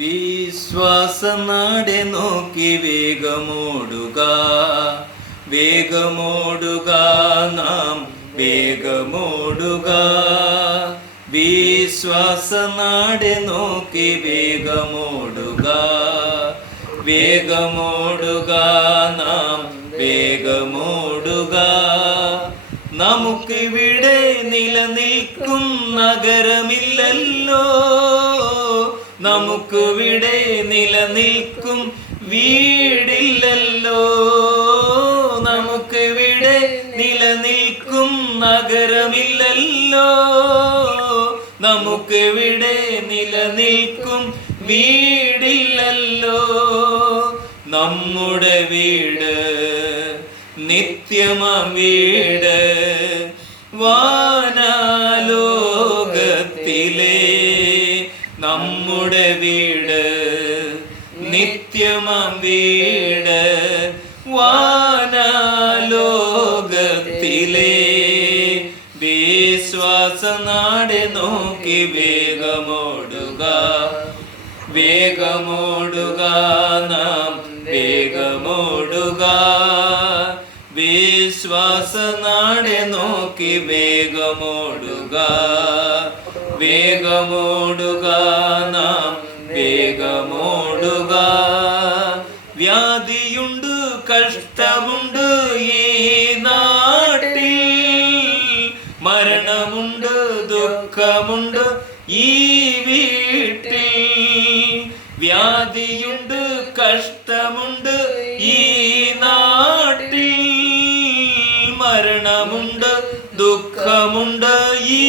വിശ്വാസനാടെ നോക്കി വേഗമോടുക, വേഗമോടുക, നാം വേഗമോടുക. വിശ്വാസനാടെ നോക്കി വേഗമോടുക, വേഗമോടുക, നാം വേഗമോടുക. നമുക്കിവിടെ നിലനിൽക്കും നഗരമില്ലല്ലോ, നമുക്കിവിടെ നിലനിൽക്കും വീടില്ലല്ലോ, നമുക്കിവിടെ നിലനിൽക്കും നഗരമില്ലല്ലോ, നമുക്കിവിടെ നിലനിൽക്കും വീടില്ലല്ലോ. നമ്മുടെ വീട് നിത്യമാം വീട് വാനലോകത്തിലെ, നമ്മുടെ വീട് നിത്യമാം വീട് വാനലോകത്തിലെ. വിശ്വാസനാടെ നോക്കി വേഗമോടുക, വേഗമോടുക, നാം വേഗമോടുക. വിശ്വാസനാടെ നോക്കി വേഗമോടുക, വേഗമോടുക, നാം വേഗമോടുക. വ്യാധിയുണ്ട്, കഷ്ടമുണ്ട് ഈ നാട്ടിൽ, മരണമുണ്ട്, ദുഃഖമുണ്ട് ഈ വീട്ടിൽ. വ്യാധിയുണ്ട്, കഷ്ടമുണ്ട് ഈ നാട്ടിൽ, മരണമുണ്ട്, ദുഃഖമുണ്ട് ഈ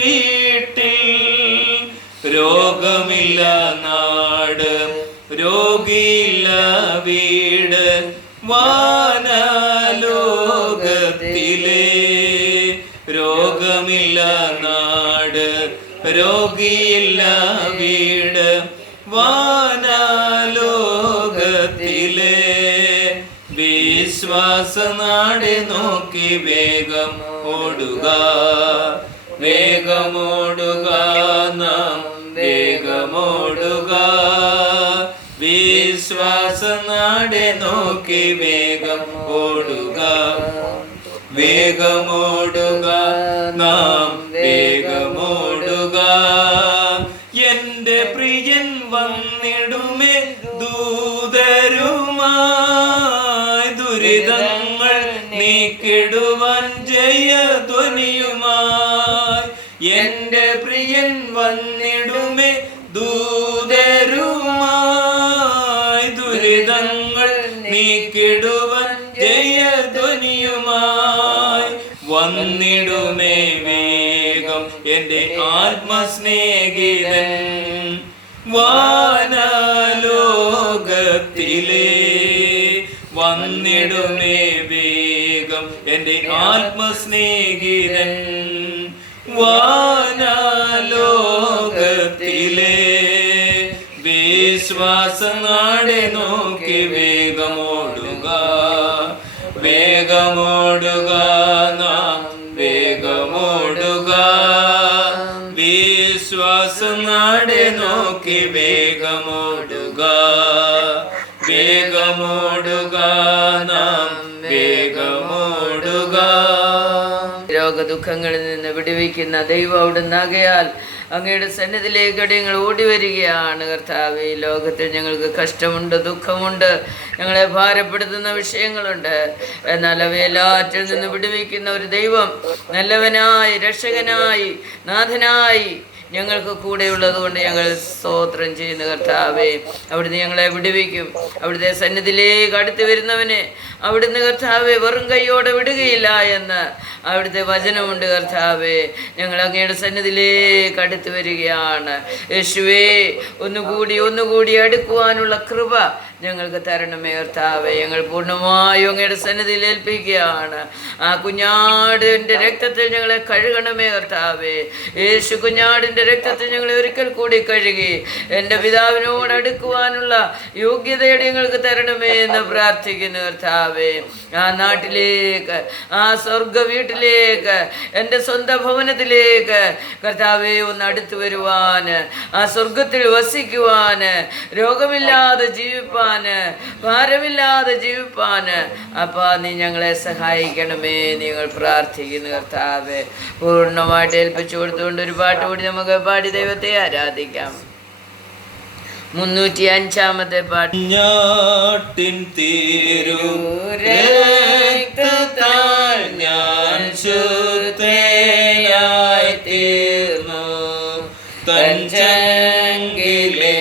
വീട്ടിൽ. രോഗമില്ല നാട്, രോഗിയില്ല വീട് വാനലോകത്തിലെ. രോഗമില്ല നാട്, രോഗിയില്ല വീട് വാനലോകത്തിലെ. വിശ്വാസനാടെ നോക്കി വേഗം ഓടുക, വേഗമോടുക, നാം വേഗമോടുക. വിശ്വാസനാടെ നോക്കി വേഗം ഓടുക, വേഗമോടുക, നാം വേഗമോടുക. എന്റെ പ്രിയൻ വന്നിടുമേ ദൂതരുമായി, ദുരിതങ്ങൾ നീക്കിടുവാൻ ജയധ്വനിയുമായി. എന്റെ പ്രിയൻ വന്നിടുമേ ദൂതരുമായി, ദുരിതങ്ങൾ നീക്കിടുവാൻ ജയധ്വനിയുമായി. വന്നിടുമേ വേഗം എന്റെ ആത്മസ്നേഹിതൻ വാനലോകത്തിലെ. വന്നിടുമേ വേഗം എന്റെ ആത്മസ്നേഹിതൻ വാനലോകത്തിലെ. വിശ്വാസനാടെ നോക്കി വേഗമോടുക, വേഗമോടുക, നാം വേഗമോടുക. വിശ്വാസനാടെ നോക്കി വേഗമോടുക, വേഗമോടുക, നാം വേഗമോടുക. രോഗദുഃഖങ്ങളിൽ നിന്ന് വിടുവിക്കുന്ന ദൈവം അവിടുന്നാകയാൽ അങ്ങയുടെ സന്നിധിയിലേക്ക് ഞങ്ങൾ ഓടി വരികയാണ്. കർത്താവേ, ലോകത്തിൽ ഞങ്ങൾക്ക് കഷ്ടമുണ്ട്, ദുഃഖമുണ്ട്, ഞങ്ങളെ ഭാരപ്പെടുത്തുന്ന വിഷയങ്ങളുണ്ട്. എന്നാൽ അവയെല്ലാറ്റിൽ നിന്ന് വിടുവിക്കുന്ന ഒരു ദൈവം നല്ലവനായി, രക്ഷകനായി, നാഥനായി ഞങ്ങൾക്ക് കൂടെയുള്ളത് കൊണ്ട് ഞങ്ങൾ സ്തോത്രം ചെയ്യുന്നു. കർത്താവേ, അവിടുന്ന് ഞങ്ങളെ വിടുവിക്കും. അവിടുത്തെ സന്നിധിയിലേക്ക് അടുത്ത് വരുന്നവനെ അവിടുന്ന് കർത്താവെ വെറും കൈയോടെ വിടുകയില്ല എന്ന് അവിടുത്തെ വചനമുണ്ട്. കർത്താവെ, ഞങ്ങൾ അങ്ങയുടെ സന്നിധിയിലേക്ക് അടുത്ത് വരികയാണ്. യേശുവേ, ഒന്നുകൂടി അടുക്കുവാനുള്ള കൃപ ഞങ്ങൾക്ക് തരണമേ കർത്താവേ. ഞങ്ങൾ പൂർണ്ണമായും അങ്ങയുടെ സന്നിധിയിൽ ഏൽപ്പിക്കുകയാണ്. ആ കുഞ്ഞാടിൻ്റെ രക്തത്തിൽ ഞങ്ങളെ കഴുകണമേ കർത്താവേ. യേശു കുഞ്ഞാടിൻ്റെ രക്തത്തിൽ ഞങ്ങളെ ഒരിക്കൽ കൂടി കഴുകി എൻ്റെ പിതാവിനോട് അടുക്കുവാനുള്ള യോഗ്യതയുടെ ഞങ്ങൾക്ക് തരണമേ എന്ന് പ്രാർത്ഥിക്കുന്നു കർത്താവേ. ആ നാട്ടിലേക്ക്, ആ സ്വർഗ വീട്ടിലേക്ക്, എൻ്റെ സ്വന്തം ഭവനത്തിലേക്ക് കർത്താവേ ഒന്ന് അടുത്തു വരുവാൻ, ആ സ്വർഗത്തിൽ വസിക്കുവാൻ, രോഗമില്ലാതെ ജീവിപ്പാൻ, ഭാരമില്ലാതെ ജീവിപ്പാൻ അപ്പാ നീ ഞങ്ങളെ സഹായിക്കണമേ. നിങ്ങൾ പ്രാർത്ഥിക്കുന്നു കർത്താവേ. പൂർണ്ണമായിട്ട് ഏൽപ്പിച്ചു കൊടുത്തുകൊണ്ട് ഒരു പാട്ട് കൂടി നമുക്ക് പാടി ദൈവത്തെ ആരാധിക്കാം. 305-ാമത്തെ പാട്ട്. ഞാട്ടിൻ തിരുരക്തത്താൽ ഞാൻ ശുദ്ധയായി തീർന്നു, തൻ ചങ്കിലെ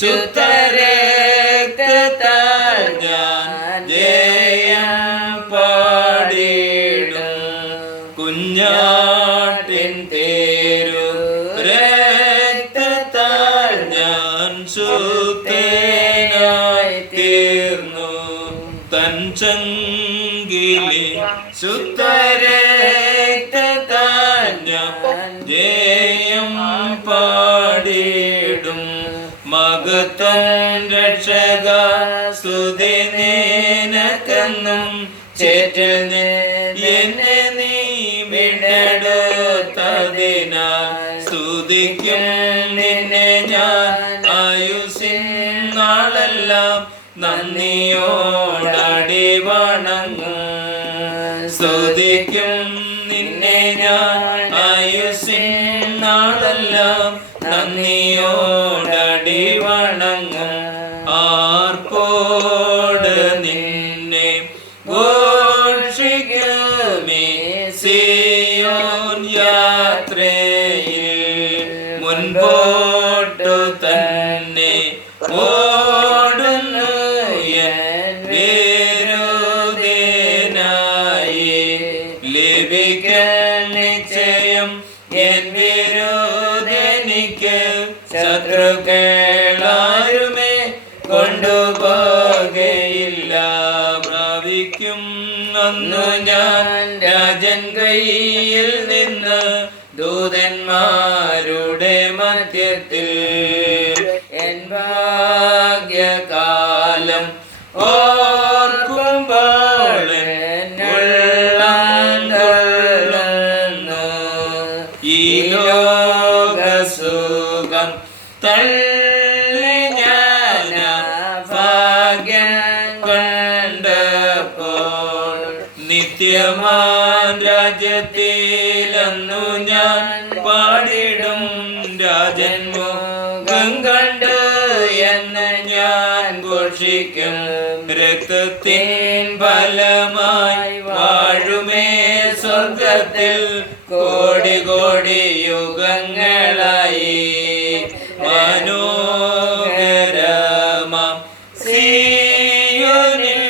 ശുദ്ധരക്തത്താൽ ഞാൻ ജയം പാടിടും. കുഞ്ഞാട്ടിൻ തിരുരക്തത്താൽ ഞാൻ ശുദ്ധനായി തീർന്നു, തൻ ചങ്കിലെ ശുദ്ധരക്തത്താൽ ഞാൻ ജയം പാടിടും. മകത്വം രക്ഷക സ്തുതി നിനക്കെന്നും, ചേറ്റൽ എന്നെ നീ വീണ്ടെടുത്തതിനാൽ സ്തുതിക്കും നിന്നെ ഞാൻ ആയുസ്സിൻ നാളെല്ലാം നന്ദിയോടടി വണങ്ങും. സ്തുതിക്കും നിന്നെ ഞാൻ ആയുസ്സിൻ നാളെല്ലാം നന്ദിയോടടി വണങ്ങും. ആർപ്പോട് നിന്നെ ഘോഷിക്കുമേ സിയോൻ യാത്രയിൽ, മുൻപോട്ടു തന്നെ ഓടുന്നു എൻ വിരുദ്ധനായി. ലഭിക്കാൻ നിശ്ചയം എൻ വിരുദ്ധനിക്ക്, ശത്രുക്കളാരുമേ കൊണ്ടുപോകയില്ല. പ്രാപിക്കും അന്നു ഞാൻ രാജൻ കയ്യിൽ നിന്ന്, ദൂതന്മാരുടെ മധ്യത്തിൽ എൻ ഭാഗ്യകാലം ഓർക്കുമ്പോൾ ഉള്ളം തുള്ളുന്നു. ഈ ലോകസുഖം തള്ളി ഞാൻ ഭാഗ്യം കണ്ടപ്പോൾ, നിത്യമാൻ രാജ്യത്തിലന്നു ഞാൻ പാടിടും. രാജൻ മുഖം കണ്ടു എന്ന് ഞാൻ ഘോഷിക്കും. രക്തത്തിൻ ഫലമായി വാഴുമേ സ്വർഗത്തിൽ കോടി കോടി യുഗങ്ങളായി. മനോഹരമാം സിയോനിൽ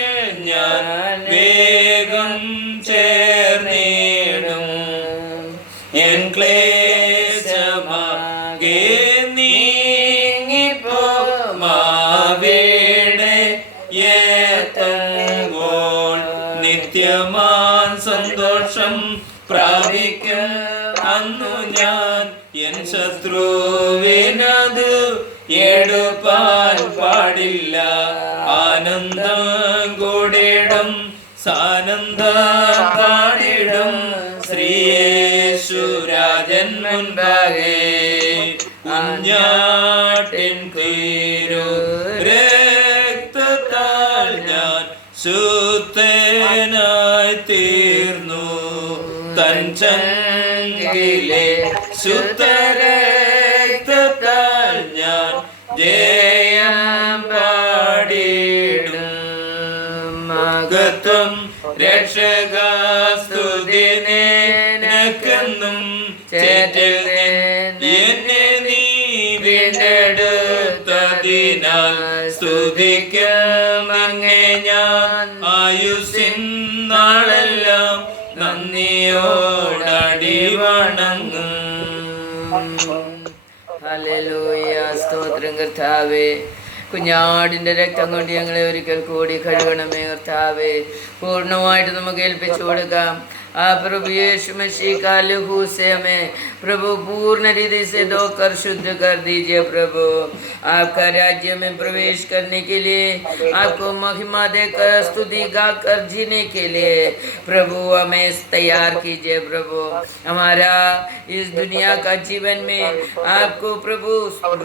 ഞാൻ വേഗം ചേർന്നിടും. എൻ ക്ലേശമാകെ നീങ്ങിപ്പോ മാവേടെ എത്തുമ്പോൾ, നിത്യമാൻ സന്തോഷം പ്രാപിക്കും അന്നു ഞാൻ. എൻ ശത്രുവിനത് എടുപ്പാൻ പാടില്ല. ആനന്ദം കൂടിടും, സാനന്ദം പാടിടും ശ്രീയേശുരാജൻ മുൻപാകെ. കുഞ്ഞാട്ടിൻ തിരുരക്തത്താൽ ഞാൻ ശുദ്ധനായി തീർന്നു, തൻ ചങ്കിലെ ശുദ്ധരക്തത്താൽ ഞാൻ ജയം പാടിടും. മഹത്വം രക്ഷക സ്തുതി നിനക്കെന്നും, ചേറ്റൽ എന്നെ നീ വീണ്ടെടുത്തതിനാൽ സ്തുതിക്കും അങ്ങേ ഞാൻ ആയുസ്സിൻ നാളെല്ലാം നന്ദിയോടടി വണങ്ങും. ഹല്ലേലൂയ. സ്തോത്രം കർത്താവേ. കുഞ്ഞാടിൻ്റെ രക്തം കൊണ്ട് ഞങ്ങളെ ഒരിക്കൽ കൂടി കഴുകണമേ കർത്താവേ. പൂർണ്ണമായിട്ട് നമുക്ക് ഏൽപ്പിച്ചു കൊടുക്കാം. प्रभु यीशु मसीह का लहू से हमें प्रभु पूर्ण रीति से धोकर शुद्ध कर दीजिए प्रभु। आपका राज्य में प्रवेश करने के लिए, आपको महिमा देकर स्तुति गाकर जीने के लिए प्रभु हमें तैयार कीजिए प्रभु। हमारा इस दुनिया का जीवन में आपको प्रभु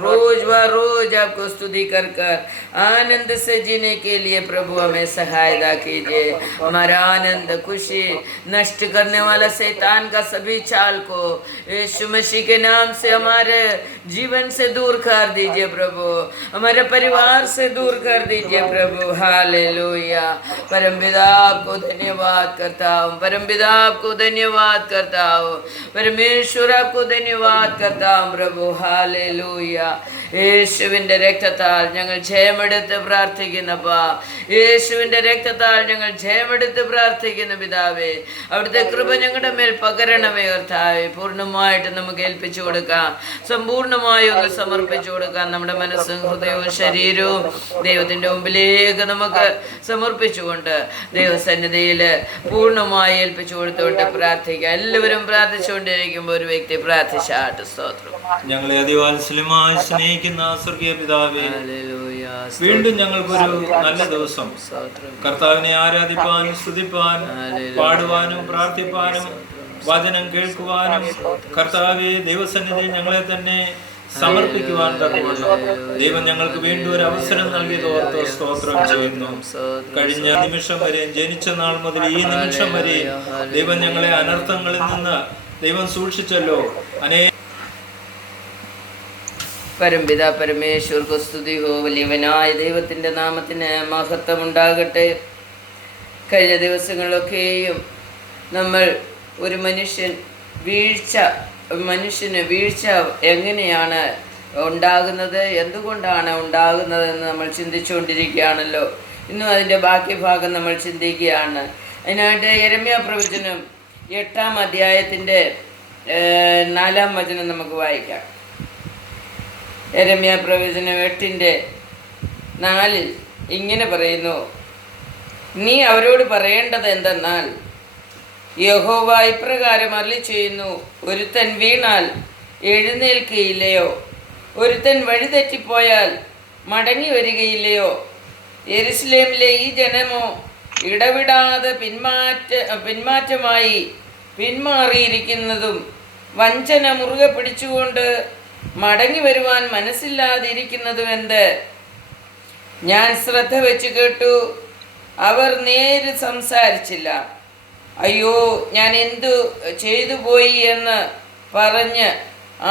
रोज व रोज आपको स्तुति कर कर आनंद से जीने के लिए प्रभु हमें सहायता कीजिए। हमारा आनंद खुशी नष्ट करने वाला शैतान का सभी चाल को यीशु मसीह के नाम से हमारे जीवन से दूर कर दीजिए प्रभु। हमारे परिवार से दूर कर दीजिए प्रभु। हालेलुया। परमपिता आपको धन्यवाद करता हूँ, परमपिता आपको धन्यवाद करता हूँ, परमेश्वर आपको धन्यवाद करता हूँ प्रभु। हालेलुया। യേശുവിൻ്റെ രക്തത്താൽ ഞങ്ങൾ ജയമെടുത്ത് പ്രാർത്ഥിക്കുന്നപ്പാ. യേശുവിൻ്റെ രക്തത്താൽ ഞങ്ങൾ ജയമെടുത്ത് പ്രാർത്ഥിക്കുന്ന പിതാവേ, അവിടുത്തെ കൃപ ഞങ്ങളുടെ മേൽ പകരണമേ കർത്താവേ. പൂർണ്ണമായിട്ട് നമുക്ക് ഏൽപ്പിച്ചു കൊടുക്കാം, സമ്പൂർണ്ണമായി ഒന്ന് സമർപ്പിച്ചു കൊടുക്കാം. നമ്മുടെ മനസ്സും ഹൃദയവും ശരീരവും ദൈവത്തിൻ്റെ മുമ്പിലേക്ക് നമുക്ക് സമർപ്പിച്ചുകൊണ്ട് ദൈവസന്നിധിയിൽ പൂർണ്ണമായി ഏൽപ്പിച്ചു കൊടുത്തുകൊണ്ട് പ്രാർത്ഥിക്കാം. എല്ലാവരും പ്രാർത്ഥിച്ചുകൊണ്ടിരിക്കുമ്പോൾ ഒരു വ്യക്തി പ്രാർത്ഥിച്ചാട്ട്. സ്തോത്രം. ഞങ്ങളെ അതിവാത്സല്യമായി സ്നേഹിക്കുന്ന സ്വർഗീയ പിതാവേ, വീണ്ടും ഞങ്ങൾക്കൊരു നല്ല ദിവസം കർത്താവിനെ ആരാധിപ്പാനും സ്തുതിപ്പാനും പാടുവാനും പ്രാർത്ഥിപ്പാനും വചനം കേൾക്കുവാനും കർത്താവെ ദൈവസന്നിധിയിൽ ഞങ്ങളെ തന്നെ സമർപ്പിക്കുവാൻ തക്കവണ്ണം ദൈവം ഞങ്ങൾക്ക് വീണ്ടും ഒരു അവസരം നൽകിയത് ഓർത്ത് സ്തോത്രം ചെയ്യുന്നു. കഴിഞ്ഞ നിമിഷം വരെ, ജനിച്ച നാൾ മുതൽ ഈ നിമിഷം വരെ ദൈവം ഞങ്ങളെ അനർത്ഥങ്ങളിൽ നിന്ന് ദൈവം സൂക്ഷിച്ചല്ലോ. പരംപിത പരമേശ്വർ को സ്തുതി ഹോ. വലിയവനായ ദൈവത്തിൻ്റെ നാമത്തിന് മഹത്വം ഉണ്ടാകട്ടെ. കഴിഞ്ഞ ദിവസങ്ങളിലൊക്കെയും നമ്മൾ ഒരു മനുഷ്യന് വീഴ്ച എങ്ങനെയാണ് ഉണ്ടാകുന്നത്, എന്തുകൊണ്ടാണ് ഉണ്ടാകുന്നതെന്ന് നമ്മൾ ചിന്തിച്ചുകൊണ്ടിരിക്കുകയാണല്ലോ. ഇന്നും അതിൻ്റെ ബാക്കി ഭാഗം നമ്മൾ ചിന്തിക്കുകയാണ്. അതിനായിട്ട് യെരമ്യാ പ്രവചനം 8-ാം അധ്യായത്തിൻ്റെ 4-ാം വചനം നമുക്ക് വായിക്കാം. യെരമ്യാ പ്രവചനം 8:4 ഇങ്ങനെ പറയുന്നു: നീ അവരോട് പറയേണ്ടത് എന്തെന്നാൽ, യഹോവ ഇപ്രകാരം അരുളിച്ചെയ്യുന്നു, ഒരുത്തൻ വീണാൽ എഴുന്നേൽക്കുകയില്ലയോ? ഒരുത്തൻ വഴിതെറ്റിപ്പോയാൽ മടങ്ങി വരികയില്ലയോ? യെരുശലേമിലെ ഈ ജനമോ ഇടവിടാതെ പിന്മാറ്റമായി പിന്മാറിയിരിക്കുന്നതും വഞ്ചന മുറുകെ പിടിച്ചുകൊണ്ട് മടങ്ങി വരുവാൻ മനസ്സില്ലാതിരിക്കുന്നതും എന്ത്? ഞാൻ ശ്രദ്ധ വെച്ച് കേട്ടു, അവർ നേര് സംസാരിച്ചില്ല. അയ്യോ, ഞാൻ എന്തു ചെയ്തു പോയി എന്ന് പറഞ്ഞ്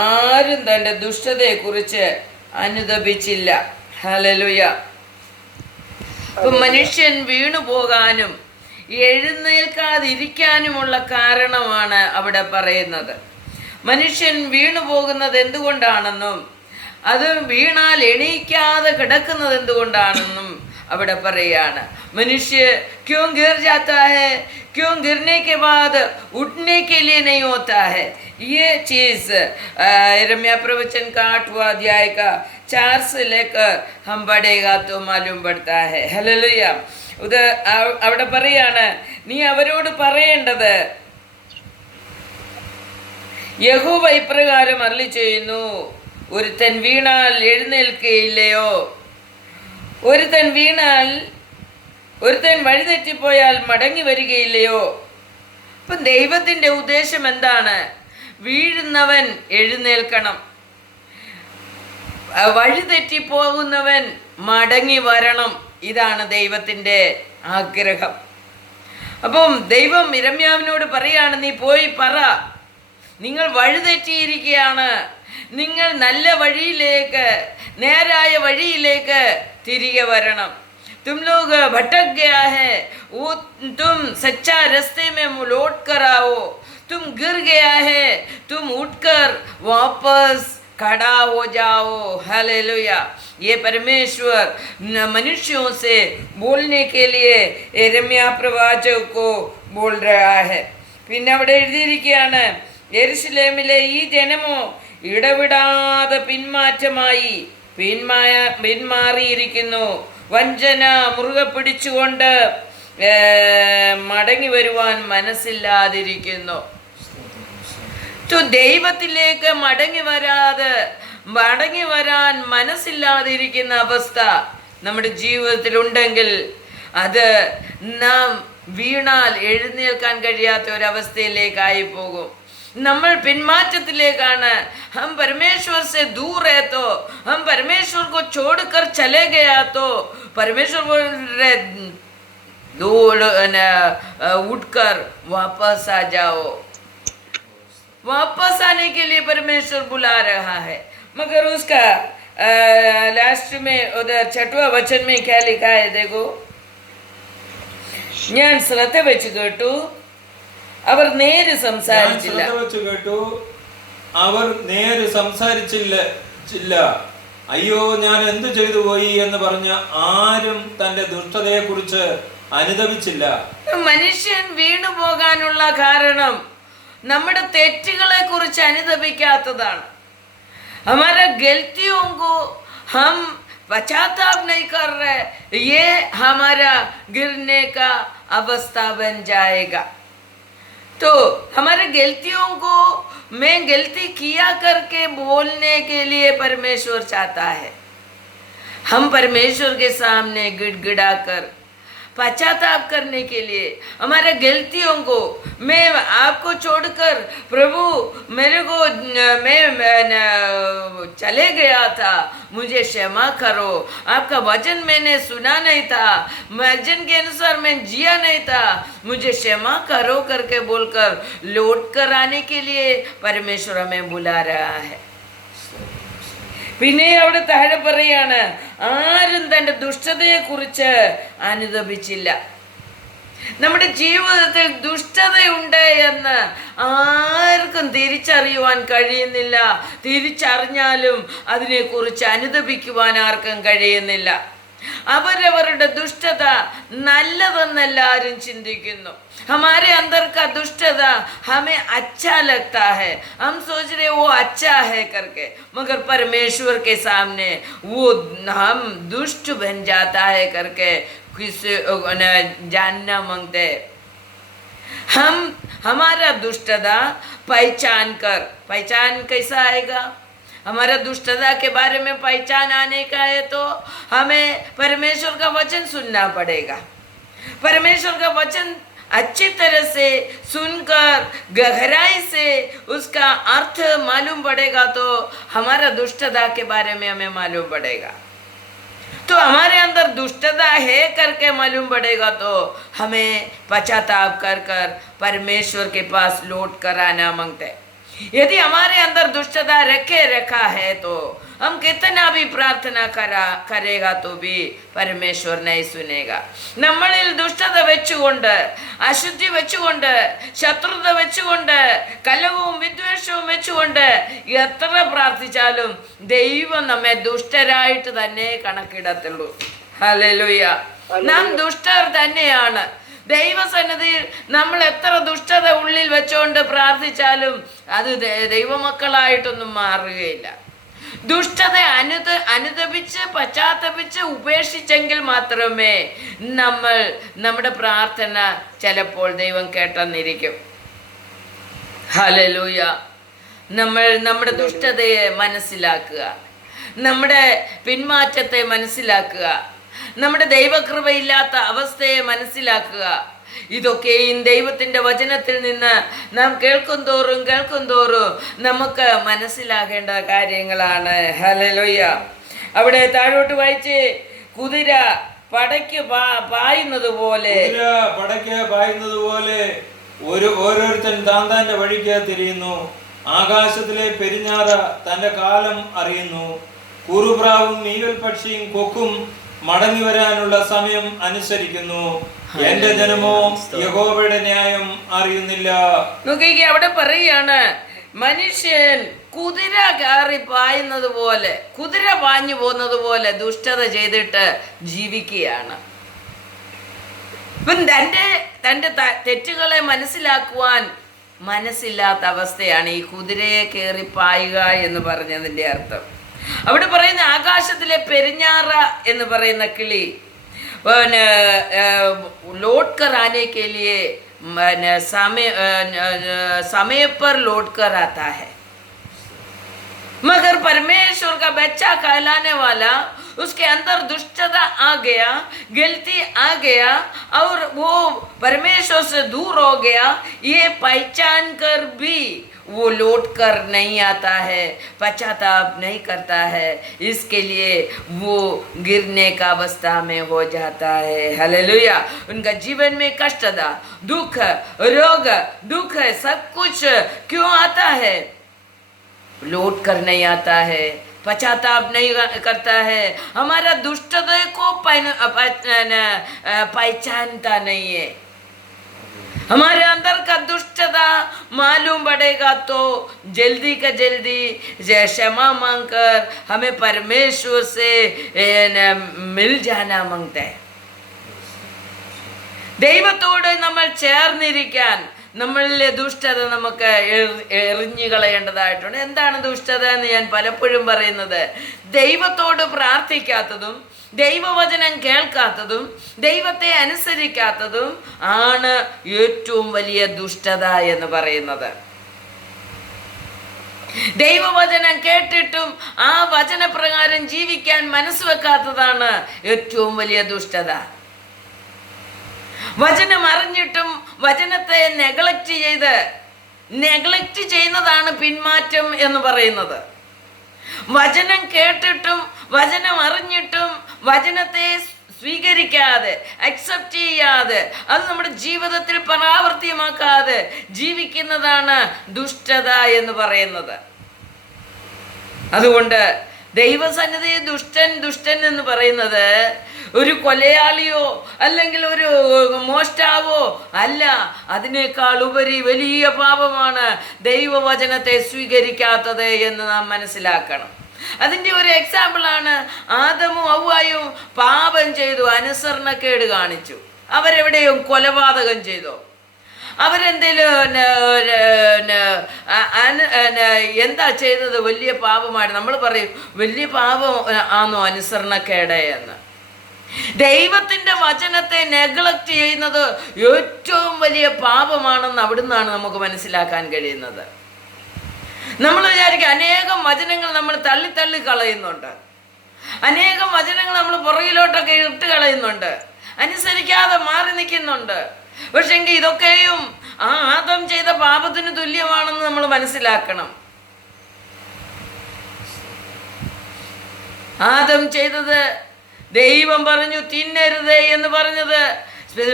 ആരും തൻ്റെ ദുഷ്ടതയെക്കുറിച്ച് അനുതപിച്ചില്ല. ഹല്ലേലൂയ. അപ്പം മനുഷ്യൻ വീണു പോകാനും എഴുന്നേൽക്കാതിരിക്കാനുമുള്ള കാരണമാണ് അവിടെ പറയുന്നത്. മനുഷ്യൻ വീണു പോകുന്നത് എന്തുകൊണ്ടാണെന്നും അത് വീണാൽ എണീക്കാതെ കിടക്കുന്നത് എന്തുകൊണ്ടാണെന്നും അവിടെ പറയുകയാണ്. മനുഷ്യ ക്यों गिर जाता है, क्यों गिरने के बाद उठने के लिए नहीं होता है? ये चीज़ यिर्मयाह प्रवचन का 8वां अध्याय का 4 से लेकर हम पढ़ेगा तो मालूम पड़ता है. ഹല്ലേലൂയ. ഇത് അവിടെ പറയാണ്, നീ അവരോട് പറയേണ്ടത്, യഹോവ ഇപ്രകാരം അരുളിച്ചെയ്യുന്നു, ഒരുത്തൻ വീണാൽ എഴുന്നേൽക്കുകയില്ലയോ? ഒരുത്തൻ വഴിതെറ്റിപ്പോയാൽ മടങ്ങി വരികയില്ലയോ? അപ്പം ദൈവത്തിൻ്റെ ഉദ്ദേശം എന്താണ്? വീഴുന്നവൻ എഴുന്നേൽക്കണം, വഴിതെറ്റിപ്പോകുന്നവൻ മടങ്ങി വരണം. ഇതാണ് ദൈവത്തിൻ്റെ ആഗ്രഹം. അപ്പം ദൈവം യിരെമ്യാവിനോട് പറയാണ്, നീ പോയി പറ, നിങ്ങൾ വഴിതെറ്റിയിരിക്കുകയാണ്, നിങ്ങൾ നല്ല വഴിയിലേക്ക്, നേരായ വഴിയിലേക്ക് തിരികെ വരണം. तुम लोग भटक गया है, वो तुम सच्चा रास्ते में लौट कर आओ. तुम गिर गया है, तुम उठकर वापस खड़ा हो जाओ. हालेलुया. ये परमेश्वर मनुष्यों से बोलने के लिए യിരെമ്യാ പ്രവാചക को बोल रहा है. പിന്നെ അവിടെ എഴുതിയിരിക്കുകയാണ്, യെരുശലേമിലെ ഈ ജനമോ ഇടവിടാതെ പിന്മാറ്റമായി പിന്മാറിയിരിക്കുന്നു. വഞ്ചന മുറുകെ പിടിച്ചുകൊണ്ട് മടങ്ങി വരുവാൻ മനസ്സില്ലാതിരിക്കുന്നു. ദൈവത്തിലേക്ക് മടങ്ങി വരാൻ മനസ്സില്ലാതിരിക്കുന്ന അവസ്ഥ നമ്മുടെ ജീവിതത്തിൽ ഉണ്ടെങ്കിൽ അത് നാം വീണാൽ എഴുന്നേൽക്കാൻ കഴിയാത്ത ഒരവസ്ഥയിലേക്കായി പോകും. നമ്മൾ പിന്മാറ്റത്തിലേക്കാണ്. हम परमेश्वर से दूर है तो हम परमेश्वर को छोड़कर चले गया तो परमेश्वर बोल रहे दूर उठकर वापस आ जाओ. वापस आने के लिए परमेश्वर बुला रहा है. मगर उसका लास्ट में उधर 6वां वचन में क्या लिखा है देखो. ഞാൻ ശ്രദ്ധ വെച്ച് കേട്ടു, അവർ നേര് സംസാരിച്ചില്ല. അവർ നേര് സംസാരിച്ചില്ല. അയ്യോ, ഞാൻ എന്തു ചെയ്തു പോയി എന്ന് പറഞ്ഞ ആരും തന്റെ ദുഷ്ടതയെ കുറിച്ച് അനുതപിച്ചില്ല. മനുഷ്യൻ വീണു പോകാനുള്ള കാരണം നമ്മുടെ തെറ്റുകളെ കുറിച്ച് അനുതപിക്കാത്തതാണ്. हमारा गलतियों को हम पश्चाताप नहीं कर रहे, ये हमारा गिरने का अवस्था बन जाएगा. तो हमारे गलतियों को मैं गलती किया करके बोलने के लिए परमेश्वर चाहता है. हम परमेश्वर के सामने गिड़गिड़ा कर पश्चाताप करने के लिए हमारे गलतियों को, मैं आपको छोड़कर प्रभु मेरे को मैं चले गया था, मुझे क्षमा करो, आपका वचन मैंने सुना नहीं था, वचन के अनुसार मैं जिया नहीं था, मुझे क्षमा करो करके बोलकर लौट कर आने के लिए परमेश्वर हमें बुला रहा है. പിന്നെ അവിടെ താഴെ പറയാണ്, ആരും തൻ്റെ ദുഷ്ടതയെ കുറിച്ച് അനുതപിച്ചില്ല. നമ്മുടെ ജീവിതത്തിൽ ദുഷ്ടതയുണ്ട് എന്ന് ആർക്കും തിരിച്ചറിയുവാൻ കഴിയുന്നില്ല. തിരിച്ചറിഞ്ഞാലും അതിനെക്കുറിച്ച് അനുതപിക്കുവാൻ ആർക്കും കഴിയുന്നില്ല. അവരവരുടെ ദുഷ്ടത നല്ലതെന്നെല്ലാവരും ചിന്തിക്കുന്നു. हमारे अंदर का दुष्टता हमें अच्छा लगता है, हम सोच रहे वो अच्छा है करके, मगर परमेश्वर के सामने वो हम दुष्ट बन जाता है करके किसी जानना मांगते. हम हमारा दुष्टता पहचान कैसा आएगा? हमारा दुष्टता के बारे में पहचान आने का है तो हमें परमेश्वर का वचन सुनना पड़ेगा. परमेश्वर का वचन अच्छी तरह से सुनकर गहराई से उसका अर्थ मालूम पड़ेगा तो हमारा दुष्टता के बारे में हमें मालूम पड़ेगा. तो हमारे अंदर दुष्टता है करके मालूम पड़ेगा तो हमें पश्चाताप कर कर परमेश्वर के पास लौट कर आना मांगते. यदि हमारे अंदर दुष्टता रखा है तो हम कितना भी प्रार्थना करेगा तो भी परमेश्वर नहीं सुनेगा. നമ്മളിൽ ദുഷ്ടത വെച്ചുകൊണ്ട്, അശുദ്ധി വെച്ചുകൊണ്ട്, ശത്രുത വെച്ചുകൊണ്ട്, കലഹവും വിദ്വേഷവും വെച്ചുകൊണ്ട് എത്ര പ്രാർത്ഥിച്ചാലും ദൈവം നമ്മെ ദുഷ്ടരായിട്ട് തന്നെ കണക്കിടത്തുള്ളൂ. ഹല്ലേലൂയ. നാം ദുഷ്ടർ തന്നെയാണ്. ദൈവസന്നിധിയിൽ നമ്മൾ എത്ര ദുഷ്ടത ഉള്ളിൽ വെച്ചുകൊണ്ട് പ്രാർത്ഥിച്ചാലും അത് ദൈവമക്കളായിട്ടൊന്നും മാറുകയില്ല. ദുഷ്ടത അനുതപിച്ച് പശ്ചാത്തപിച്ച് ഉപേക്ഷിച്ചെങ്കിൽ മാത്രമേ നമ്മുടെ പ്രാർത്ഥന ചിലപ്പോൾ ദൈവം കേട്ടെന്നിരിക്കും. ഹല്ലേലൂയ. നമ്മുടെ ദുഷ്ടതയെ മനസ്സിലാക്കുക, നമ്മുടെ പിന്മാറ്റത്തെ മനസ്സിലാക്കുക, നമ്മുടെ ദൈവകൃപയില്ലാത്ത അവസ്ഥയെ മനസ്സിലാക്കുക. ഇതൊക്കെയും ദൈവത്തിൻ്റെ വചനത്തിൽ നിന്ന് നാം കേൾക്കും തോറും നമുക്ക് മനസ്സിലാകേണ്ട കാര്യങ്ങളാണ്. ഹല്ലേലൂയ. അവിടെ താഴോട്ട് വായിച്ച്, കുതിര പടയ്ക്ക് പായുന്നത് പോലെ ഓരോരുത്തൻ താന്താന്റെ വഴിക്ക് തിരിയുന്നു. ആകാശത്തിലെ പെരിഞ്ഞാറ തന്റെ കാലം അറിയുന്നു. കുറുപ്രാവും മീവൽ പക്ഷിയും കൊക്കും മടങ്ങി വരാനുള്ള സമയം അനുസരിക്കുന്നു. എന്റെ ജനമോ യഹോവയുടെ ന്യായം അറിയുന്നില്ല. നോക്കിക്കേ, അവിടെ പറയാണ്, മനുഷ്യൻ കുതിര കയറി പായുന്നത് പോലെ, കുതിര പാഞ്ഞു പോകുന്നത് പോലെ ദുഷ്ടത ചെയ്തിട്ട് ജീവിക്കുകയാണ്. ഇപ്പം തൻ്റെ തെറ്റുകളെ മനസ്സിലാക്കുവാൻ മനസ്സില്ലാത്ത അവസ്ഥയാണ് ഈ കുതിരയെ കയറി പായുക എന്ന് പറഞ്ഞതിൻ്റെ അർത്ഥം. അവിടെ പറയുന്ന ആകാശത്തിലെ പെരിഞ്ഞാറ എന്ന് പറയുന്ന കിളി लौट कर आने के लिए समय पर लौट कर आता है, मगर परमेश्वर का बच्चा कहलाने वाला उसके अंदर दुष्टता आ गया, गलती आ गया और वो परमेश्वर से दूर हो गया, ये पहचान कर भी वो लौट कर नहीं आता है, पश्चाताप नहीं करता है, इसके लिए वो गिरने का अवस्था में हो जाता है। हालेलुया। उनका जीवन में कष्ट था, दुख, रोग, दुख सब कुछ क्यों आता है? लौट कर नहीं आता है, पश्चाताप नहीं करता है, हमारा दुष्टता को पहचानता नहीं है। हमारे अंदर का दुष्टता मालूम पड़ेगा तो जल्दी का जल्दी क्षमा मांगकर हमें परमेश्वर से मिल जाना मांगता है। ദൈവത്തോട് നമ്മൾ ചേർന്നിരിക്കാൻ നമ്മളിലെ ദുഷ്ടത നമുക്ക് എറിഞ്ഞു കളയേണ്ടതായിട്ടുണ്ട്. എന്താണ് ദുഷ്ടത എന്ന് ഞാൻ പലപ്പോഴും പറയുന്നത്, ദൈവത്തോട് പ്രാർത്ഥിക്കാത്തതും ദൈവവചനം കേൾക്കാത്തതും ദൈവത്തെ അനുസരിക്കാത്തതും ആണ് ഏറ്റവും വലിയ ദുഷ്ടത എന്ന് പറയുന്നത്. ദൈവവചനം കേട്ടിട്ടും ആ വചനപ്രകാരം ജീവിക്കാൻ മനസ്സ് വെക്കാത്തതാണ് ഏറ്റവും വലിയ ദുഷ്ടത. വചനം അറിഞ്ഞിട്ടും വചനത്തെ നെഗ്ലക്റ്റ് ചെയ്യുന്നതാണ് പിന്മാറ്റം എന്ന് പറയുന്നത്. വചനം കേട്ടിട്ടും വചനം അറിഞ്ഞിട്ടും വചനത്തെ സ്വീകരിക്കാതെ, അക്സെപ്റ്റ് ചെയ്യാതെ, അത് നമ്മുടെ ജീവിതത്തിൽ പ്രാവർത്തികമാക്കാതെ ജീവിക്കുന്നതാണ് ദുഷ്ടത എന്ന് പറയുന്നത്. അതുകൊണ്ട് ദൈവസന്നിധി ദുഷ്ടൻ എന്ന് പറയുന്നത് ഒരു കൊലയാളിയോ അല്ലെങ്കിൽ ഒരു മോഷ്ടാവോ അല്ല, അതിനേക്കാൾ ഉപരി വലിയ പാപമാണ് ദൈവവചനത്തെ സ്വീകരിക്കാത്തത് എന്ന് നാം മനസ്സിലാക്കണം. അതിൻ്റെ ഒരു എക്സാമ്പിളാണ് ആദമും ഹവ്വായും പാപം ചെയ്തു, അനുസരണക്കേട് കാണിച്ചു. അവരെവിടെയും കൊലപാതകം ചെയ്തോ? അവരെന്തേലും എന്താ ചെയ്തത്? വലിയ പാപമായിട്ട് നമ്മൾ പറയും, വലിയ പാപം ആണോ അനുസരണക്കേട് എന്ന്. ദൈവത്തിൻ്റെ വചനത്തെ നെഗ്ലക്റ്റ് ചെയ്യുന്നത് ഏറ്റവും വലിയ പാപമാണെന്ന് അവിടുന്നാണ് നമുക്ക് മനസ്സിലാക്കാൻ കഴിയുന്നത്. നമ്മൾ വിചാരിക്കും അനേകം വചനങ്ങൾ നമ്മൾ തള്ളി കളയുന്നുണ്ട്, അനേകം വചനങ്ങൾ നമ്മൾ പുറകിലോട്ടൊക്കെ ഇട്ട് കളയുന്നുണ്ട്, അനുസരിക്കാതെ മാറി നിൽക്കുന്നുണ്ട്. പക്ഷെങ്കിൽ ഇതൊക്കെയും ആ ആദം ചെയ്ത പാപത്തിന് തുല്യമാണെന്ന് നമ്മൾ മനസ്സിലാക്കണം. ആദം ചെയ്തത് ദൈവം പറഞ്ഞു തിന്നരുത് എന്ന് പറഞ്ഞത്,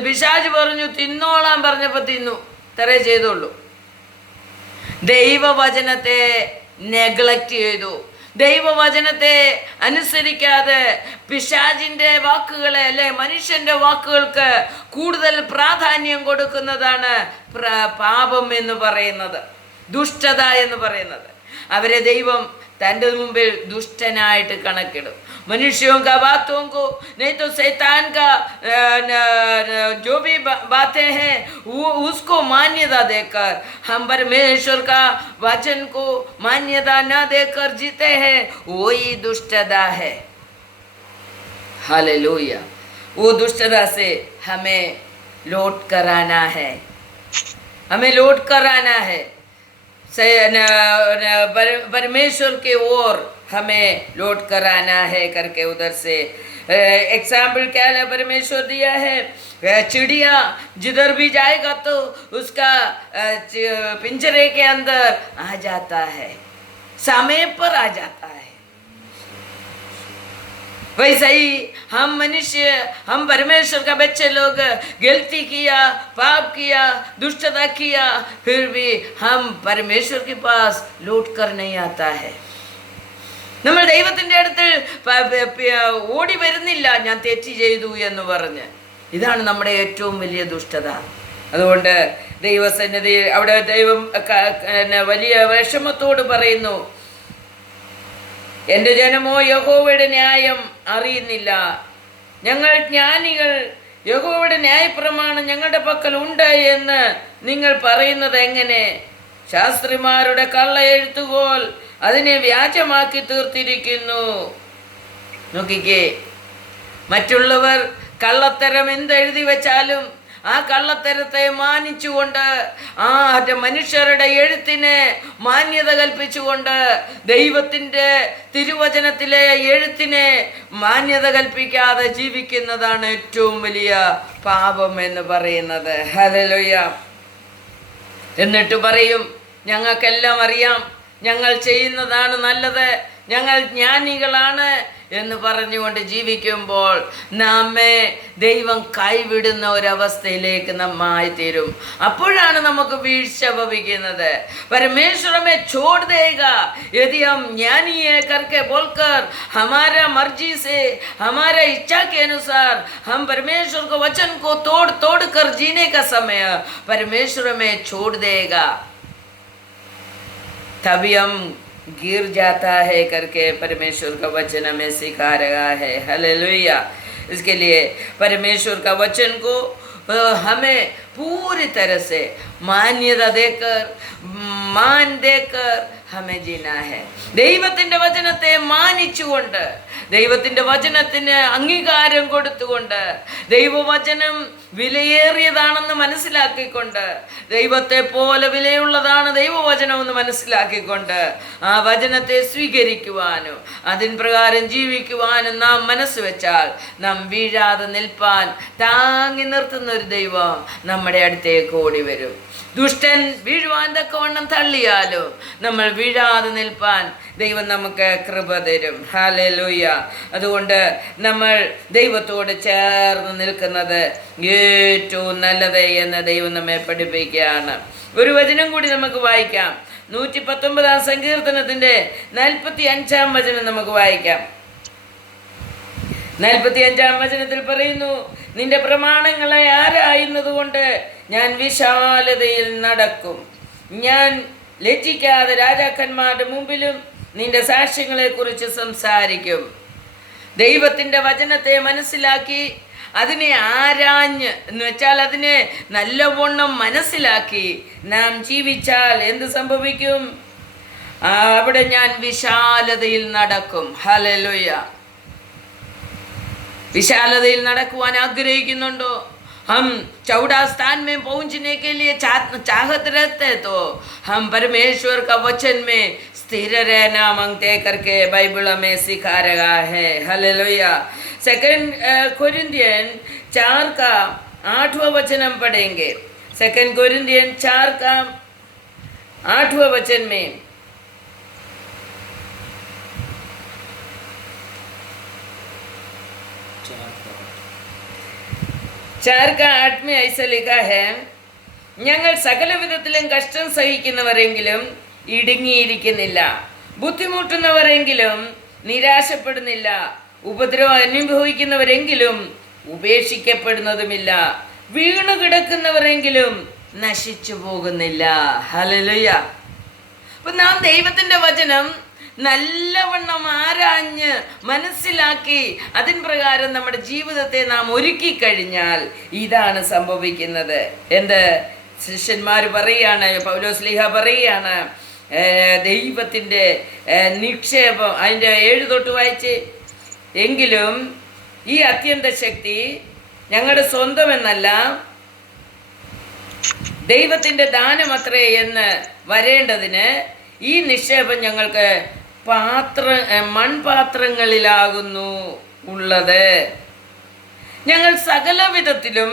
പിശാച് പറഞ്ഞു തിന്നോളാൻ പറഞ്ഞപ്പോൾ തിന്നു, ഇത്രേ ചെയ്തുള്ളൂ. ദൈവവചനത്തെ നെഗ്ലക്റ്റ് ചെയ്തു, ദൈവവചനത്തെ അനുസരിക്കാതെ പിശാചിൻ്റെ വാക്കുകളെ അല്ലെ മനുഷ്യൻ്റെ വാക്കുകൾക്ക് കൂടുതൽ പ്രാധാന്യം കൊടുക്കുന്നതാണ് പാപം എന്ന് പറയുന്നത്, ദുഷ്ടത എന്ന് പറയുന്നത്. അവരെ ദൈവം തൻ്റെ മുമ്പിൽ ദുഷ്ടനായിട്ട് കണക്കിടും. मनुष्यों का बातों को नहीं तो शैतान का जो भी बातें हैं वो उसको मान्यता देकर हम परमेश्वर का वचन को मान्यता न देकर जीते हैं, वही दुष्टता है। हालेलुया। वो दुष्टता से हमें लौट कर आना है, हमें लौट कर आना है परमेश्वर के ओर हमें लौट कर आना है करके उधर से एग्जाम्पल क्या है परमेश्वर दिया है। चिड़िया जिधर भी जाएगा तो उसका पिंजरे के अंदर आ जाता है, समय पर आ जाता है। वैसे ही हम मनुष्य, हम परमेश्वर का बच्चे लोग गलती किया, पाप किया, दुष्टता किया, फिर भी हम परमेश्वर के पास लौट कर नहीं आता है। നമ്മൾ ദൈവത്തിൻ്റെ അടുത്ത് ഓടി വരുന്നില്ല, ഞാൻ തെറ്റ് ചെയ്തു എന്ന് പറഞ്ഞ്. ഇതാണ് നമ്മുടെ ഏറ്റവും വലിയ ദുഷ്ടത. അതുകൊണ്ട് ദൈവസന്നിധി അവിടെ ദൈവം വലിയ വിഷമത്തോട് പറയുന്നു, എൻ്റെ ജനമോ യഹോവയുടെ ന്യായം അറിയുന്നില്ല. ഞങ്ങൾ ജ്ഞാനികൾ, യഹോവയുടെ ന്യായപ്രമാണം ഞങ്ങളുടെ പക്കൽ ഉണ്ട് എന്ന് നിങ്ങൾ പറയുന്നത് എങ്ങനെ? ശാസ്ത്രിമാരുടെ കള്ള എഴുത്തുകോൽ അതിനെ വ്യാജമാക്കി തീർത്തിരിക്കുന്നു. നോക്കിക്കേ, മറ്റുള്ളവർ കള്ളത്തരം എന്തെഴുതി വെച്ചാലും ആ കള്ളത്തരത്തെ മാനിച്ചുകൊണ്ട്, ആ മനുഷ്യരുടെ എഴുത്തിനെ മാന്യത കൽപ്പിച്ചുകൊണ്ട്, ദൈവത്തിൻ്റെ തിരുവചനത്തിലെ എഴുത്തിനെ മാന്യത കൽപ്പിക്കാതെ ജീവിക്കുന്നതാണ് ഏറ്റവും വലിയ പാപം എന്ന് പറയുന്നത്. ഹല്ലേലൂയ. എന്നിട്ട് പറയും, ഞങ്ങൾക്കെല്ലാം അറിയാം, ഞങ്ങൾ ചെയ്യുന്നതാണ് നല്ലത്, ഞങ്ങൾ ജ്ഞാനികളാണ് എന്ന് പറഞ്ഞുകൊണ്ട് ജീവിക്കുമ്പോൾ നമ്മെ ദൈവം കൈവിടുന്ന ഒരവസ്ഥയിലേക്ക് നമ്മായി തീരും. അപ്പോഴാണ് നമുക്ക് വീഴ്ച ഭവിക്കുന്നത്. परमेश्वर में छोड़ देगा यदि हम ज्ञानी है करके बोलकर हमारा मर्जी से, हमारा इच्छा के अनुसार हम परमेश्वर को वचन को तोड़ कर जीने का समय परमेश्वर में छोड़ देगा, तभी हम गिर जाता है करके परमेश्वर का वचन हमें सिखा रहा है. हालेलुया. इसके लिए परमेश्वर का वचन को हमें पूरी तरह से मान्यता देकर, मान देकर हमें जीना है. ദൈവത്തിൻ്റെ വചനത്തെ മാനിച്ചുകൊണ്ട്, ദൈവത്തിൻ്റെ വചനത്തിന് അംഗീകാരം കൊടുത്തുകൊണ്ട്, ദൈവവചനം വിലയേറിയതാണെന്ന് മനസ്സിലാക്കിക്കൊണ്ട്, ദൈവത്തെ പോലെ വിലയുള്ളതാണ് ദൈവവചനമെന്ന് മനസ്സിലാക്കിക്കൊണ്ട് ആ വചനത്തെ സ്വീകരിക്കുവാനും അതിൻ പ്രകാരം ജീവിക്കുവാനും നാം മനസ്സ് വെച്ചാൽ നാം വീഴാതെ നിൽപ്പാൻ താങ്ങി നിർത്തുന്ന ഒരു ദൈവം നമ്മുടെ അടുത്തേക്ക് ഓടി വരും. ദുഷ്ടൻ വീഴുവാൻ തക്കവണ്ണം തള്ളിയാലും നമ്മൾ വീഴാതെ നിൽപ്പാൻ ദൈവം നമുക്ക് കൃപ തരും. ഹല്ലേലൂയ. അതുകൊണ്ട് നമ്മൾ ദൈവത്തോട് ചേർന്ന് നിൽക്കുന്നത് ഏറ്റവും നല്ലത് എന്ന് ദൈവം നമ്മെ പഠിപ്പിക്കുകയാണ്. ഒരു വചനം കൂടി നമുക്ക് വായിക്കാം. 119 സങ്കീർത്തനത്തിൻ്റെ 45 വചനം നമുക്ക് വായിക്കാം. 45 വചനത്തിൽ പറയുന്നു, നിന്റെ പ്രമാണങ്ങളെ ആരായുന്നത് കൊണ്ട് ഞാൻ വിശാലതയിൽ നടക്കും. ഞാൻ ലജ്ജിക്കാതെ രാജാക്കന്മാരുടെ മുമ്പിലും നിന്റെ സാക്ഷ്യങ്ങളെ കുറിച്ച് സംസാരിക്കും. ദൈവത്തിൻ്റെ വചനത്തെ മനസ്സിലാക്കി അതിനെ ആരാഞ്ഞ് എന്ന് വെച്ചാൽ അതിനെ നല്ലവണ്ണം മനസ്സിലാക്കി നാം ജീവിച്ചാൽ എന്ത് സംഭവിക്കും? അവിടെ ഞാൻ വിശാലതയിൽ നടക്കും. ഹല്ലേലൂയ. വിശാലതയിൽ നടക്കുവാൻ ആഗ്രഹിക്കുന്നുണ്ടോ? हम चौड़ा स्थान में पहुंचने के लिए चाहत रखते तो हम परमेश्वर का वचन में स्थिर रहना मांगते करके बाइबल में सिखा रहा है. हालेलुया. 2 कोरिन्थियन 4 का 8वां वचन हम पढ़ेंगे. 2 कोरिन्थियन 4 का 8वां वचन में 4 का 8 में ऐसा लिखा है, ഞങ്ങൾ സകല വിധത്തിലും കഷ്ടം സഹിക്കുന്നവരെങ്കിലും ഇടുങ്ങിയിരിക്കുന്നില്ല, ബുദ്ധിമുട്ടുന്നവരെങ്കിലും നിരാശപ്പെടുന്നില്ല, ഉപദ്രവം അനുഭവിക്കുന്നവരെങ്കിലും ഉപേക്ഷിക്കപ്പെടുന്നതുമില്ല, വീണു കിടക്കുന്നവരെങ്കിലും നശിച്ചു പോകുന്നില്ല. ഹല്ലേലൂയ. അപ്പം നാം ദൈവത്തിൻ്റെ വചനം നല്ലവണ്ണം ആരാഞ്ഞ് മനസ്സിലാക്കി അതിൻ പ്രകാരം നമ്മുടെ ജീവിതത്തെ നാം ഒരുക്കി കഴിഞ്ഞാൽ ഇതാണ് സംഭവിക്കുന്നത്. എന്ത് ശിഷ്യന്മാർ പറയുകയാണ്, പൗലോസ്ലീഹ പറയുകയാണ്, ദൈവത്തിൻ്റെ നിക്ഷേപം, അതിൻ്റെ 7 തൊട്ട് വായിച്ച്, എങ്കിലും ഈ അത്യന്ത ശക്തി ഞങ്ങളുടെ സ്വന്തമെന്നല്ല ദൈവത്തിൻ്റെ ദാനമത്രേ എന്ന് വരേണ്ടതിന് ഈ നിക്ഷേപം ഞങ്ങൾക്ക് മൺപാത്രങ്ങളിലാകുന്നു ഉള്ളത്. ഞങ്ങൾ സകല വിധത്തിലും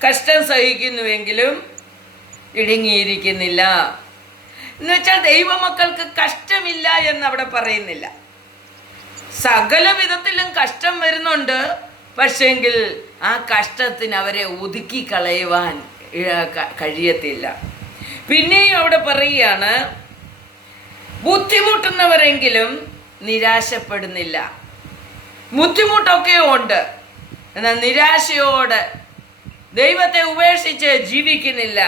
കഷ്ടം സഹിക്കുന്നുവെങ്കിലും ഇടുങ്ങിയിരിക്കുന്നില്ല. എന്ന് വെച്ചാൽ ദൈവമക്കൾക്ക് കഷ്ടമില്ല എന്നവിടെ പറയുന്നില്ല. സകല വിധത്തിലും കഷ്ടം വരുന്നുണ്ട്, പക്ഷെങ്കിൽ ആ കഷ്ടത്തിന് അവരെ ഒതുക്കി കളയുവാൻ കഴിയത്തില്ല. പിന്നെയും അവിടെ പറയുകയാണ്, ബുദ്ധിമുട്ടുന്നവരെങ്കിലും നിരാശപ്പെടുന്നില്ല. ബുദ്ധിമുട്ടൊക്കെ ഉണ്ട്, എന്നാൽ നിരാശയോടെ ദൈവത്തെ ഉപേക്ഷിച്ച് ജീവിക്കുന്നില്ല.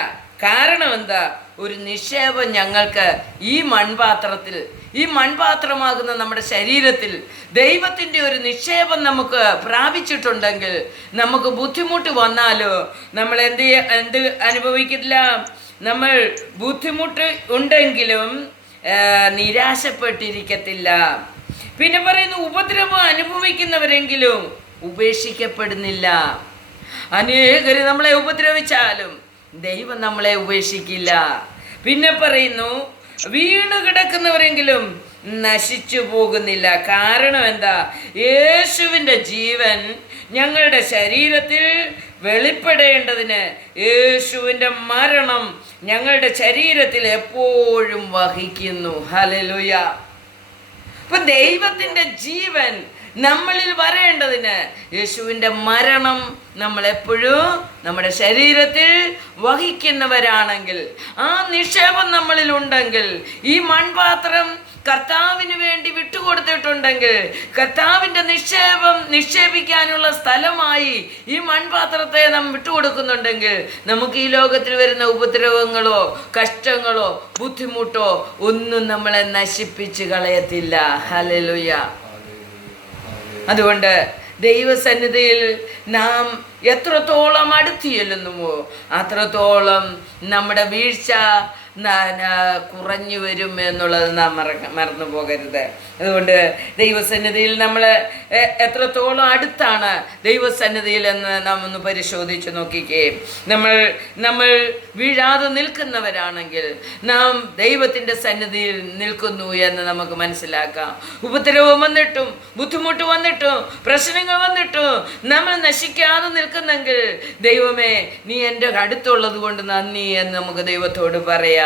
കാരണം എന്താ? ഒരു നിക്ഷേപം ഞങ്ങൾക്ക് ഈ മൺപാത്രത്തിൽ, ഈ മൺപാത്രമാകുന്ന നമ്മുടെ ശരീരത്തിൽ ദൈവത്തിൻ്റെ ഒരു നിക്ഷേപം നമുക്ക് പ്രാപിച്ചിട്ടുണ്ടെങ്കിൽ നമുക്ക് ബുദ്ധിമുട്ട് വന്നാലോ നമ്മൾ എന്ത് അനുഭവിക്കില്ല. നമ്മൾ ബുദ്ധിമുട്ട് ഉണ്ടെങ്കിലും നിരാശപ്പെട്ടിരിക്കത്തില്ല. പിന്നെ പറയുന്നു, ഉപദ്രവം അനുഭവിക്കുന്നവരെങ്കിലും ഉപേക്ഷിക്കപ്പെടുന്നില്ല. അനേകർ നമ്മളെ ഉപദ്രവിച്ചാലും ദൈവം നമ്മളെ ഉപേക്ഷിക്കില്ല. പിന്നെ പറയുന്നു, വീണു കിടക്കുന്നവരെങ്കിലും നശിച്ചു പോകുന്നില്ല. കാരണം എന്താ? യേശുവിൻ്റെ ജീവൻ ഞങ്ങളുടെ ശരീരത്തിൽ വെളിപ്പെടേണ്ടതിന് യേശുവിൻ്റെ മരണം ഞങ്ങളുടെ ശരീരത്തിൽ എപ്പോഴും വഹിക്കുന്നു. ഹല്ലേലൂയ. അപ്പം ദൈവത്തിൻ്റെ ജീവൻ നമ്മളിൽ വരേണ്ടതിന് യേശുവിൻ്റെ മരണം നമ്മളെപ്പോഴും നമ്മുടെ ശരീരത്തിൽ വഹിക്കുന്നവരാണെങ്കിൽ, ആ നിക്ഷേപം നമ്മളിൽ ഉണ്ടെങ്കിൽ, ഈ മൺപാത്രം കർത്താവിന് വേണ്ടി വിട്ടുകൊടുത്തിട്ടുണ്ടെങ്കിൽ, കർത്താവിൻ്റെ നിക്ഷേപിക്കാനുള്ള സ്ഥലമായി ഈ മൺപാത്രത്തെ നാം വിട്ടുകൊടുക്കുന്നുണ്ടെങ്കിൽ, നമുക്ക് ഈ ലോകത്തിൽ വരുന്ന ഉപദ്രവങ്ങളോ കഷ്ടങ്ങളോ ബുദ്ധിമുട്ടോ ഒന്നും നമ്മളെ നശിപ്പിച്ച് കളയത്തില്ല. ഹല്ലേലൂയ. അതുകൊണ്ട് ദൈവസന്നിധിയിൽ നാം എത്രത്തോളം അടുത്ത് ചെല്ലുന്നുവോ അത്രത്തോളം നമ്മുടെ വീഴ്ച കുറഞ്ഞു വരും എന്നുള്ളത് നാം മറന്നു പോകരുത്. അതുകൊണ്ട് ദൈവസന്നിധിയിൽ നമ്മൾ എത്രത്തോളം അടുത്താണ് ദൈവസന്നിധിയിൽ എന്ന് നാം ഒന്ന് പരിശോധിച്ച് നോക്കിക്കേ. നമ്മൾ വീഴാതെ നിൽക്കുന്നവരാണെങ്കിൽ നാം ദൈവത്തിൻ്റെ സന്നിധിയിൽ നിൽക്കുന്നു എന്ന് നമുക്ക് മനസ്സിലാക്കാം. ഉപദ്രവം വന്നിട്ടും ബുദ്ധിമുട്ട് വന്നിട്ടും പ്രശ്നങ്ങൾ വന്നിട്ടും നമ്മൾ നശിക്കാതെ നിൽക്കുന്നെങ്കിൽ, ദൈവമേ നീ എൻ്റെ അടുത്തുള്ളത് കൊണ്ട് നന്ദി എന്ന് നമുക്ക് ദൈവത്തോട് പറയാം.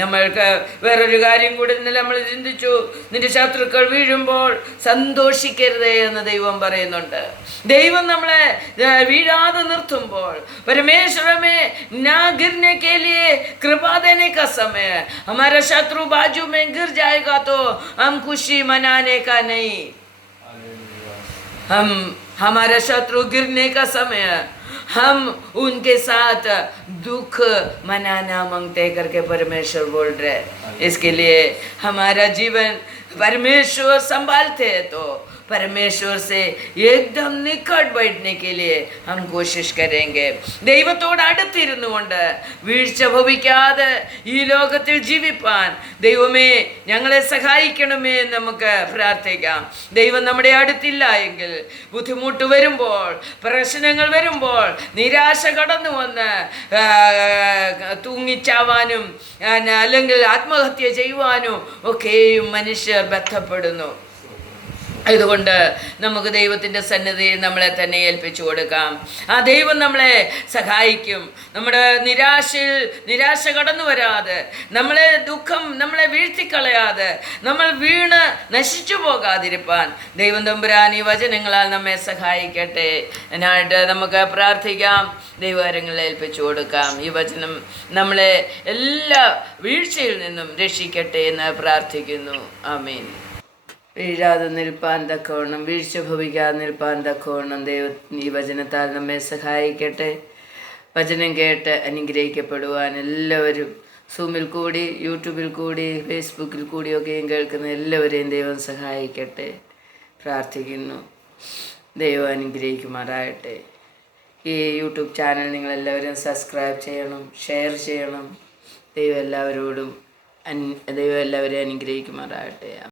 നമ്മൾക്ക് വേറൊരു കാര്യം കൂടി നമ്മൾ ചിന്തിച്ചു, നിന്റെ ശത്രുക്കൾ വീഴുമ്പോൾ സന്തോഷിക്കരുതേ എന്ന് ദൈവം പറയുന്നുണ്ട്. ദൈവം നമ്മളെ വീഴാതെ നിർത്തുമ്പോൾ, परमेश्वर ना गिरने के लिए कृपा देने का समय, हमारा शत्रु बाजू में गिर जाएगा तो हम खुशी मनाने का नहीं, हमारा शत्रु गिरने का समय हम उनके साथ दुख मनाना मांगते करके परमेश्वर बोल रहे। इसके लिए हमारा जीवन परमेश्वर संभालते हैं तो परमेश्वर से एकदम निकट बैठने के लिए हम कोशिश करेंगे. ദൈവത്തോട് അടുത്തിരുന്നുകൊണ്ട് വീഴ്ച ഭവിക്കാതെ ഈ ലോകത്തിൽ ജീവിപ്പാൻ ദൈവമേ ഞങ്ങളെ സഹായിക്കണമേ എന്ന് നമുക്ക് പ്രാർത്ഥിക്കാം. ദൈവം നമ്മുടെ അടുത്തില്ല എങ്കിൽ, ബുദ്ധിമുട്ട് വരുമ്പോൾ, പ്രശ്നങ്ങൾ വരുമ്പോൾ, നിരാശ കടന്നു വന്ന് തൂങ്ങിച്ചാവാനും അല്ലെങ്കിൽ ആത്മഹത്യ ചെയ്യുവാനും ഒക്കെയും മനുഷ്യർ ബന്ധപ്പെടുന്നു. അതുകൊണ്ട് നമുക്ക് ദൈവത്തിൻ്റെ സന്നിധിയിൽ നമ്മളെ തന്നെ ഏൽപ്പിച്ചു കൊടുക്കാം. ആ ദൈവം നമ്മളെ സഹായിക്കും. നമ്മുടെ നിരാശ കടന്നു വരാതെ, നമ്മളെ വീഴ്ത്തിക്കളയാതെ, നമ്മൾ വീണ് നശിച്ചു പോകാതിരിപ്പാൻ ദൈവം തമ്പുരാൻ ഈ വചനങ്ങളാൽ നമ്മെ സഹായിക്കട്ടെ. അതിനായിട്ട് നമുക്ക് പ്രാർത്ഥിക്കാം, ദൈവകാര്യങ്ങളെ ഏൽപ്പിച്ചു കൊടുക്കാം. ഈ വചനം നമ്മളെ എല്ലാ വീഴ്ചയിൽ നിന്നും രക്ഷിക്കട്ടെ എന്ന് പ്രാർത്ഥിക്കുന്നു. ആമേൻ. വീഴാതെ നിൽപ്പാൻ തക്കവണ്ണം, വീഴ്ച ഭവിക്കാതെ നിൽപ്പാൻ തക്കവണ്ണം ദൈവം ഈ വചനത്താൽ നമ്മെ സഹായിക്കട്ടെ. വചനം കേട്ട് അനുഗ്രഹിക്കപ്പെടുവാൻ എല്ലാവരും സൂമിൽ കൂടി, യൂട്യൂബിൽ കൂടി, ഫേസ്ബുക്കിൽ കൂടിയൊക്കെയും കേൾക്കുന്ന എല്ലാവരെയും ദൈവം സഹായിക്കട്ടെ പ്രാർത്ഥിക്കുന്നു. ദൈവം അനുഗ്രഹിക്കുമാറാകട്ടെ. ഈ യൂട്യൂബ് ചാനൽ നിങ്ങളെല്ലാവരും സബ്സ്ക്രൈബ് ചെയ്യണം, ഷെയർ ചെയ്യണം. ദൈവം എല്ലാവരെയും അനുഗ്രഹിക്കുമാറാകട്ടെ.